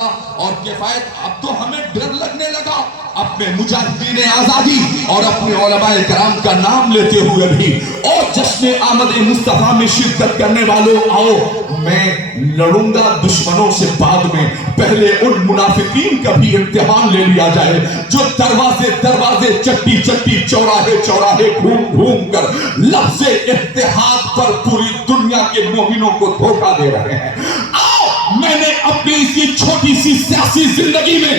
اور کفایت اب تو ہمیں ڈر لگنے لگا اپنے مجاہدین آزادی اور اپنے علماء کرام کا نام لیتے ہوئے بھی اور جشن آمد مصطفیٰ میں شرکت کرنے والوں آؤ میں لڑوں گا دشمنوں سے بعد میں پہلے ان منافقین کا بھی امتحان لے لیا جائے جو دروازے دروازے چٹی چٹی چوراہے چوراہے گھوم گھوم کر لفظ اتحاد پر پوری دنیا کے مومنوں کو دھوکہ دے رہے ہیں. میں نے اپنی اسی چھوٹی سی سیاسی زندگی میں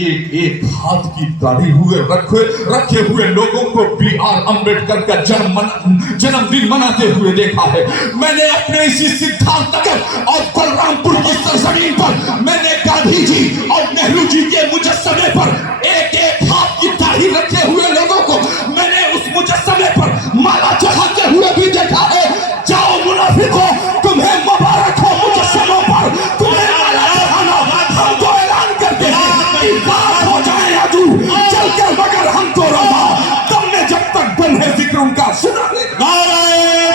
ایک ایک ہاتھ کی داڑھی ہوئے رکھے ہوئے لوگوں کو بی آر امبیڈکر کا جنم دن مناتے ہوئے دیکھا ہے. میں نے اپنے اسی سدھارتھ نگر اور بلرام پور کی سرزمین پر میں نے گاندھی جی اور نہرو جی کے مجسمے پر ایک ایک ہاتھ کی داڑھی رکھے ہوئے لوگوں کو میں نے اس مجسمے پر مالا چڑھاتے ہوئے بھی دیکھا ہے. جاؤ منافقوں تمہیں مبارک ہو مجسموں پر تمہیں مالا چڑھانا. ہم تو اعلان کرتے ہیں کہ بات ہو جائے عدو چل کر مگر ہم تو رضا تم نے جب تک دم ہے ذکر ان کا سنا دے. نعرہ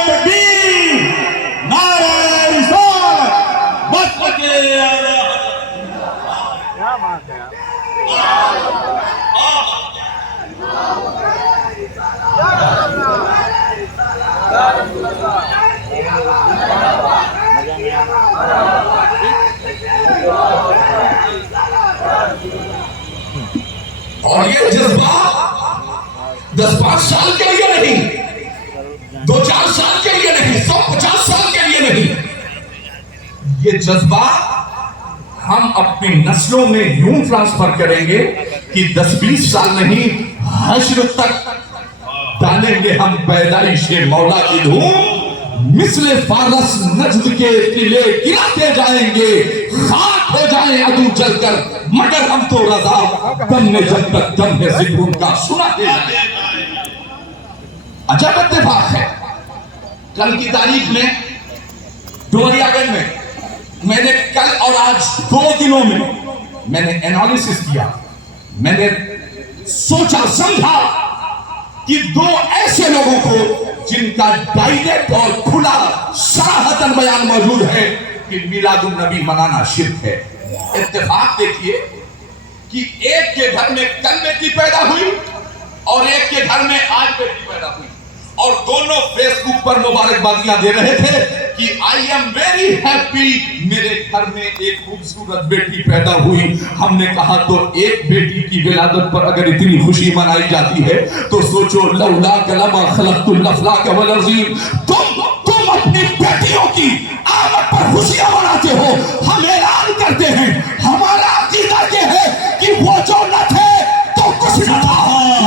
تکبیر نعرہ رسالت مطلق اعلی کیا بات ہے اور یہ جذبہ 10-5 سال کے لیے نہیں 2-4 سال کے لیے نہیں 150 سال کے لیے نہیں. یہ جذبہ ہم اپنی نسلوں میں یوں ٹرانسفر کریں گے کہ 10-20 سال نہیں حشر تک ڈالیں گے ہم پیدائش مولا کی دھوم. مثل فارس نجد کے قلعے گراتے جائیں گے خاک ہو جائیں عدو جل کر مگر ہم تو رضا دم نے جب تک دم ہے ذکر ان کا سنا دے جائیں. عجب اتفاق ہے کل کی تاریخ میں ڈومریا گنج میں میں نے کل اور آج 2 دنوں میں نے انالیسس کیا. میں نے سوچا سمجھا کہ 2 ایسے لوگوں کو جن کا ڈائریکٹ اور کھلا صراحتاً بیان موجود ہے کہ میلاد النبی منانا شرک ہے. اتفاق دیکھیے کہ ایک کے گھر میں کل بیٹی پیدا ہوئی اور ایک کے گھر میں آج بیٹی پیدا ہوئی اور دونوں فیس بک پر مبارکبادیاں دے رہے تھے کہ آئی ایم ویری ہیپی میرے گھر میں ایک خوبصورت بیٹی پیدا ہوئی. ہم نے کہا تو ایک بیٹی کی ولادت پر اگر اتنی خوشی منائی جاتی ہے تو سوچو لولا لما خلقت الافلاک والارضین تم اپنی بیٹیوں کی آمد پر خوشیاں مناتے ہو. ہم اعلان کرتے ہیں ہمارا عقیدہ یہ ہے کہ وہ جو نہ تھے تو کچھ نہ تھا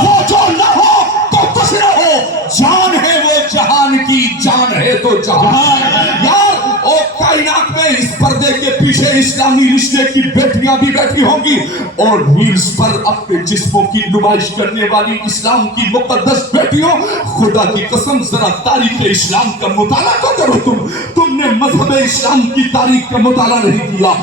وہ جو نہ ہو تو کچھ نہ ہو. جان ہے وہ جہان کی جان ہے تو جہان. یار او کائنات میں اس پردے کے پیچھے اسلامی رشتے کی بیٹیاں بھی بیٹھی ہوں گی اور ریلز پر اپنے جسموں کی نمائش کرنے والی اسلام کی مقدس بیٹیوں. خدا کی قسم ذرا تاریخ اسلام کا مطالعہ تو کرو. تم نے مذہب اسلام کی تاریخ کا مطالعہ نہیں کیا.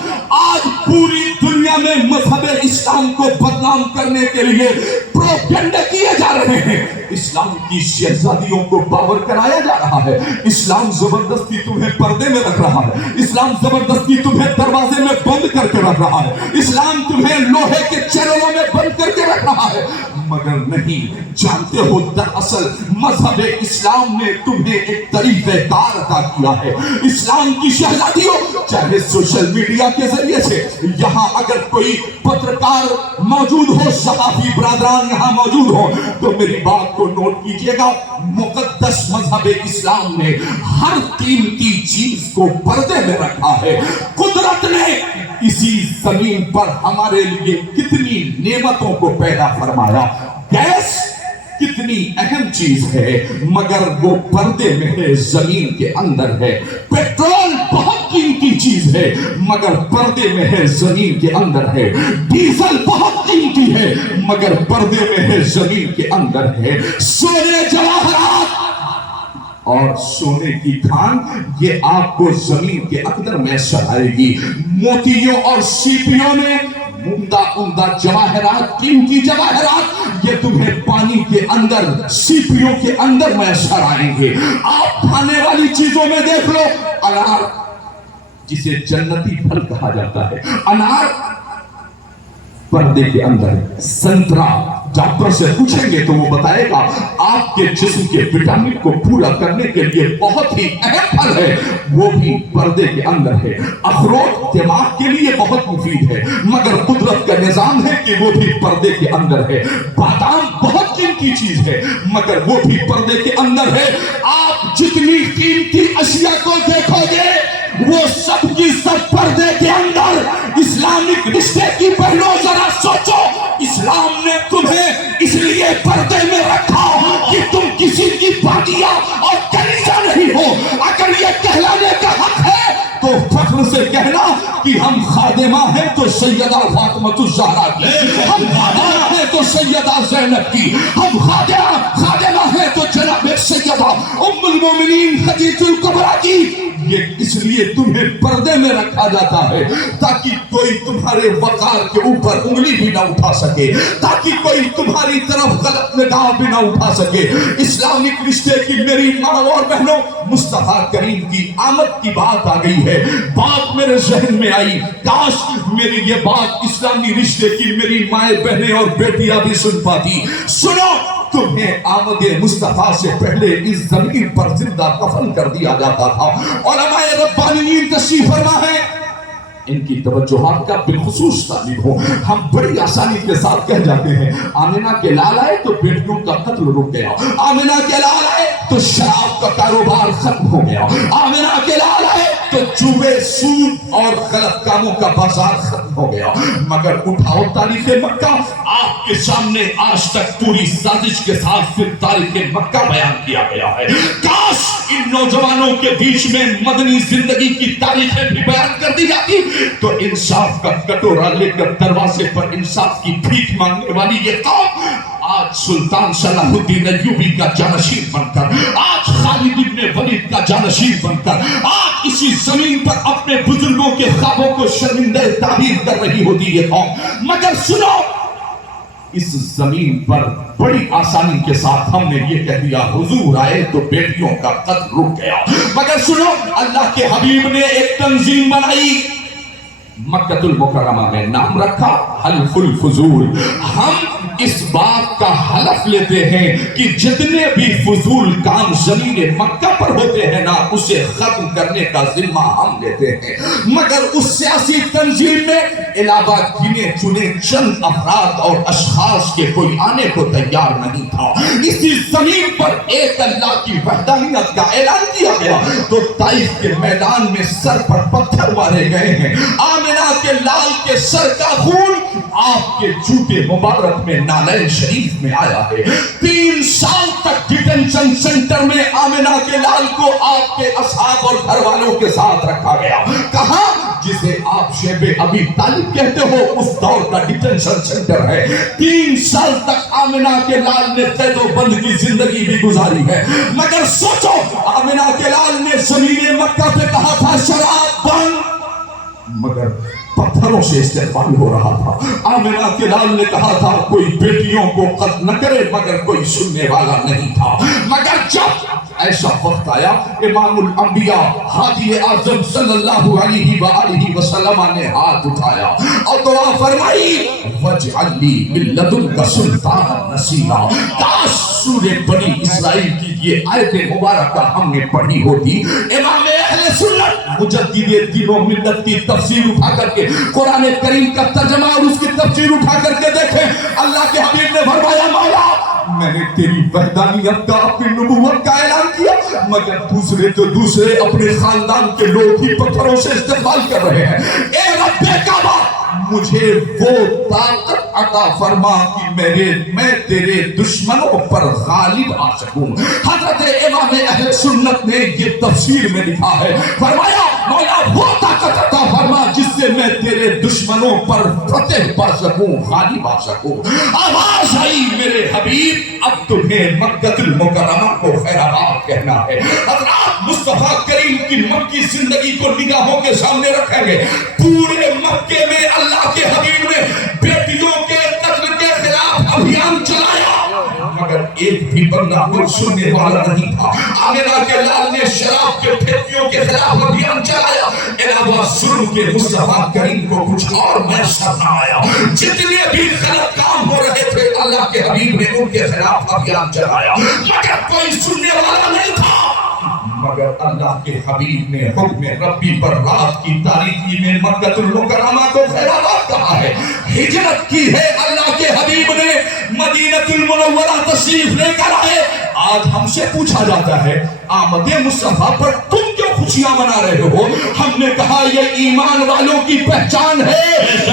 آج پوری دنیا میں مذہب اسلام کو بدنام کرنے کے لیے پروپیگنڈا کیے جا رہے ہیں. اسلام کی شہزادیوں کو باور کرایا جا رہا ہے. اسلام زبردستی تمہیں پردے میں رکھ رہا ہے. اسلام زبردستی تمہیں دروازے میں بند کر کے رکھ رہا ہے. اسلام تمہیں لوہے کے چینلوں میں بند کر کے رکھ رہا ہے. مگر نہیں جانتے ہو دراصل مذہب اسلام نے تمہیں ایک طریقہ کار عطا کیا ہے. اسلام کی شہزادیوں چاہے سوشل میڈیا کے ذریعے سے یہاں اگر کوئی پترکار موجود ہو صحافی برادران یہاں موجود ہو تو میری بات کو نوٹ کیجئے گا. مقدس مذہب اسلام نے ہر قیمتی چیز کو پردے میں رکھا ہے. قدرت نے اسی زمین پر ہمارے لیے کتنی نعمتوں کو پیدا فرمایا. گیس کتنی اہم چیز ہے مگر وہ پردے میں ہے زمین کے اندر ہے. پیٹرول بہت قیمتی چیز ہے مگر پردے میں ہے زمین کے اندر ہے. ڈیزل بہت قیمتی ہے مگر پردے میں ہے زمین کے اندر ہے. سونے جواہرات اور سونے کی کھان یہ آپ کو زمین کے اندر میسر آئے گی. موتیوں اور سیپیوں میں عمدہ جواہرات قیمتی جواہرات یہ تمہیں پانی کے اندر سیپیوں کے اندر میسر آئیں گے. آپ کھانے والی چیزوں میں دیکھ لو انار जिसे जन्नती फल कहा जाता है। अनार पर्दे के अंदर, संतरा डॉक्टर से पूछेंगे तो वो बताएगा आपके जिस्म के विटामिन को पूरा करने के लिए बहुत ही अहम फल है, वो भी पर्दे के अंदर है। अखरोट दिमाग के लिए बहुत मुफीद है, मगर कुदरत का निजाम है कि वो भी पर्दे के अंदर है। बादाम बहुत कीमती चीज है, मगर वो भी पर्दे के अंदर है। आप जितनी कीमती अशिया को देखोगे वो सब की सब पर्दे के अंदर। इस्लामिक रिश्ते की बहनों जरा सोचो, इस्लाम ने तुम्हें इसलिए पर्दे में रखा कि तुम किसी की बातिया और कलीजा नहीं हो। अगर ये कहलाने का हक है तो फख्र से कहना कि हम खादिमा हैं तो सैयदा फातिमातुज़ ज़हरा की, हम खादिमा हैं तो सैयदा ज़ैनब की, हम खादिमा हैं तो जनाब सैयदा उम्मुल मोमिनीन खदीजतुल कुबरा की। ये इसलिए तुम्हें पर्दे में रखा जाता है ताकि कोई तुम्हारे वकार के ऊपर उंगली भी ना उठा सके, ताकि कोई तुम्हारी तरफ गलत निगाह भी ना उठा सके। इस्लामिक रिश्ते की मेरी माँ और बहनों, मुस्तफा करीम की आमद की बात आ गई है। बात मेरे जहन में आई, काश मेरी ये बात इस्लामी रिश्ते की मेरी माए बहनें और बेटियां भी सुन पाती। सुनो, तुम्हें आमदे मुस्तफा से पहले इस जमीन पर जिंदा दफन कर दिया जाता था। और हमारे रब्बानीयीन तशरीफ फरमा है, इनकी तवज्जुहात का बिलखुसूस तालिब हो। हम बड़ी आसानी के साथ कह जाते हैं आमिना के लाल आए तो बेटियों का कत्ल रुक गया, आमिना के लाल आए तो शराब का कारोबार खत्म हो गया, आमिना के लाल आए तो जुए, सूद और गलत कामों का बाजार खत्म हो गया। मगर उठाओ तारीख मक्का, आपके सामने आज तक पूरी साजिश के साथ फिर तारीख मक्का बयान किया गया है। काश इन नौजवानों के बीच में मदनी जिंदगी की तारीखें भी बयान कर दी जाती तो इंसाफ का कटोरा लेकर दरवाजे पर इंसाफ की भीख मांगने वाली ये कौम आज सुल्तान सलाहुद्दीन अय्यूबी का जानशीन बनकर, आज खालिद इब्ने वलीद का जानशीन बनकर, आज इसी जमीन पर अपने बुजुर्गों के ख्वाबों को शर्मिंदा ताबीर कर रही होती ये कौम। मगर सुनो, इस जमीन पर बड़ी आसानी के साथ हमने ये कह दिया हुजूर आए तो बेटियों का कत्ल रुक गया। मगर सुनो, अल्लाह के हबीब ने एक तंजीम बनाई, मक्कतुल मुकर्रमा में नाम रखा हल्फुल फुजूल। हम इस बात का हलफ लेते हैं कि जितने भी फुजूल काम ज़मीन मक्का पर होते हैं ना, उसे खत्म करने का जिम्मा हम लेते हैं। मगर उस सियासी तंजीम में इलावा गिने चुने चंद अफराद और अशखास के कोई आने को तैयार नहीं था। इसी जमीन पर एक अल्लाह की वहदानियत का ऐलान किया गया तो ताइफ के मैदान में सर पर पत्थर मारे गए हैं। आमिना के लाल के सर का खून आपके जूते मुबारक में नालैन शरीफ में आया है। 3 साल तक डिटेंशन सेंटर में आमिना के लाल को आपके असहाब और घर वालों के साथ रखा गया। कहा जिसे आप शेबे अबी तालिब कहते हो, उस दौर का डिटेंशन सेंटर है। 3 साल तक आमिना के लाल ने कैदोबंद की जिंदगी भी गुजारी है। मगर सोचो, आमिना के लाल ने ज़मीन मक्का पे कहा था शराब बंद, मगर पत्थरों से इस्तेमाल हो रहा था। आमिना के लाल ने कहा था कोई बेटियों को कत्ल न करे, मगर कोई सुनने वाला नहीं था। मगर जब ऐसा वक्त आया, इमामुल अंबिया हादी आज़म सल्लल्लाहु अलैहि वसल्लम ने हाथ उठाया और दुआ फरमाई, वजअली मिन लदुनका सुल्तान नसीरा। काश सूरे बनी इस्राइल की ये आयत मुबारक हमने पढ़ी होती। इमाम अहले सुन्नत मुजद्दिद दीन व मिल्लत की तफसीर उठा करके कुरान करीम का तर्जुमा और उसकी तफसीर उठा करके देखें। अल्लाह के हबीब ने फरमाया, मौला मैंने तेरी वहदानियत का, अपनी नबुव्वत का ऐलान किया, मगर दूसरे अपने खानदान के लोग ही पत्थरों से इस्तेमाल कर रहे हैं। ए रब्बे काबा, मुझे वो ताकत अता फरमा कि मैं तेरे दुश्मनों पर गालिब आ सकूं। हजरत इमाम अहले सुन्नत ने ये तफसीर में लिखा है, फरमाया मौला वो ताकत अता फरमा जिससे मैं तेरे दुश्मनों पर फतेह पा सकूं, गालिब आ सकूं। आवाज आई, मेरे हबीब अब तुम्हें मक्कतुल मुकर्रमा को खैराबाद कहना है। हज़रत मुस्तफा करीम की मक्की जिंदगी को निगाहों के सामने रखेंगे। पूरे मक्के में अल्लाह के हबीब ने बेटियों के कत्ल के खिलाफ अभियान चलाया, मगर एक भी बंदा को सुनने वाला नहीं था। आमिना के लाल ने शराब के ठेकियों के खिलाफ अभियान चलाया। अलावा जुल्म के मुस्तफा करीम को कुछ और मैसर न आया। जितने भी गलत काम हो रहे थे अल्लाह के हबीब ने उनके खिलाफ अभियान चलाया, मगर कोई सुनने वाला नहीं था। मगर अल्लाह के हबीब ने हुक्म रब्बी पर रात की तारीकी में मक्कतुल मुकर्रमा को खैराबाद कहा है, हिजरत की है अल्लाह के हबीब ने, मदीनतुल मुनव्वरा तशरीफ लेकर आए। आज हमसे पूछा जाता है आमदे मुस्तफा पर तुम क्यों खुशियां मना रहे हो? हमने कहा ये ईमान वालों की पहचान है,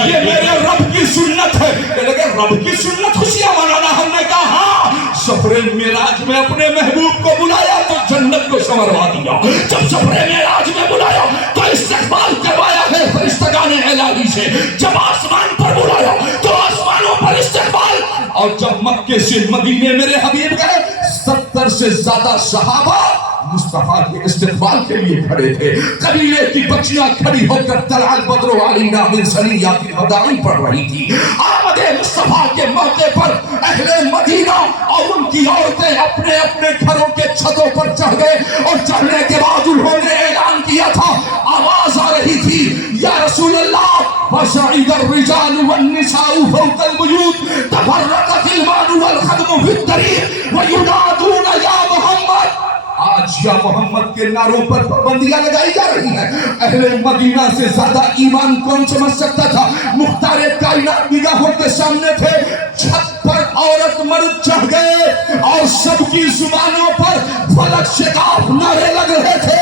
ये मेरे रब की सुन्नत है। लगे रब की सुन्नत खुशियां मनाना? हमने कहा हाँ। सफरे मेराज में अपने महबूब को बुलाया तो जन्नत को संवरवा दिया, जब सफरे मेराज में बुलाया तो इस्तकबाल करवाया है फरिश्तगाने इलाही से, जब आसमान पर बुलाया तो आसमानों पर इस्तकबाल, और जब मक्के से मदीने मेरे हबीब गए 70 से ज्यादा सहाबा मुस्तफा के इस्तकबाल के लिए खड़े थे। कबीले की बच्चियां खड़ी होकर तलाल बद्रो अलीना मिन सनियातिल वदाई पढ़ रही थी। आमदे मुस्तफा के मौके पर अहले मदीना और उनकी औरतें अपने अपने घरों के छतों पर चढ़ गए, और चढ़ने के बाद उन्होंने ऐलान किया था, आवाज आ रही थी, या रसूल अल्लाह वसईद الرجال والنساء فوق البيوت تفرقت المال والخدم في الطريق وينادون يا محمد। आज या मोहम्मद के नारों पर पाबंदियां लगाई जा रही हैं। अहले मदीना से ज्यादा ईमान कौन समझ सकता था? मुख्तारे कायनात निगाहों के सामने थे, छत पर औरत मर्द चढ़ गए और सबकी जुबानों पर फलक शिकाफ नारे लग रहे थे,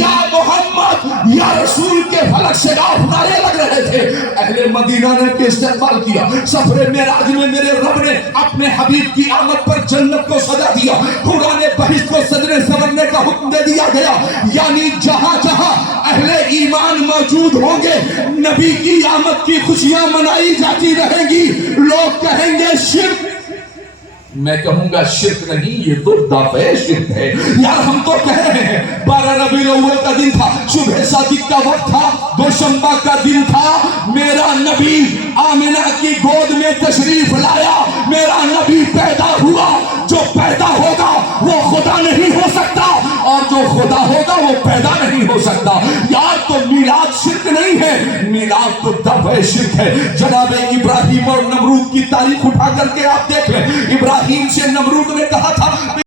या मोहम्मद या रसूल के फलक शिकाफ नारे लग रहे थे। अहले मदीना ने के इस्तेमाल किया। सफरे मेराज में मेरे रब ने अपने हबीब की आमद पर जन्नत को सजा दिया, कुरान बहिश्त को सजने संवरने का हुक्म दे दिया गया। यानी जहां जहां अहले ईमान मौजूद होंगे नबी की आमद की खुशियां मनाई जाती रहेंगी। लोग कहेंगे शिर्क, मैं कहूंगा शिर्क नहीं, ये तो दाफे शिर्क है। यार हम तो कह रहे हैं 12 रबीउल अव्वल का दिन था, सुबह सादिक का वक्त था, दोशंबा का दिन था, मेरा नबी आमिना की गोद में तशरीफ लाया, मेरा नबी पैदा हुआ। जो पैदा होगा वो खुदा नहीं हो सकता, और जो खुदा होगा वो पैदा नहीं हो सकता। यार तो मिलाद शिर्क नहीं है, मिलाद तो दाफे शिर्क है। जनाब इब्राहिम और नमरूद की तारीख उठा करके आप देख लें, इब्राहिम से नमरूद ने कहा था